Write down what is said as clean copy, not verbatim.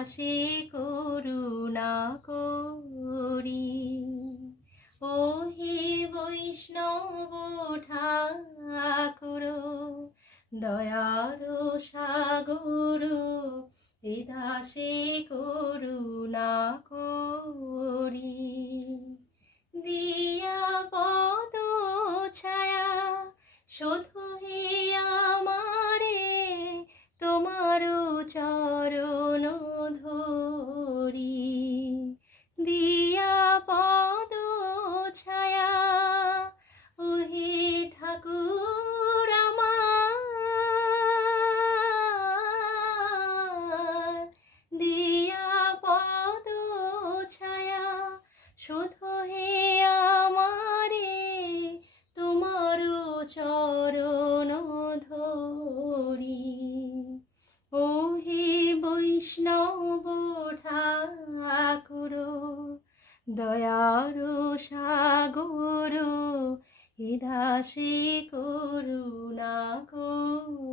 দাসে করুণা করি। ও হে বৈষ্ণব ঠাকুর, দয়ার সাগর, এ দাসে করুণা করি। দিয়া পদ ছায়া শোধো হে আমারে, তোমার চরণ ধরি। দিয়া পদ ছায়া ও হে ঠাকুর আমার, দিয়া পদ ছায়া শোধো হে আমারে, তোমার চরণ ধরি। ও হে বৈষ্ণব ঠাকুর, দয়ার সাগর, এ দাসে করুণা করি।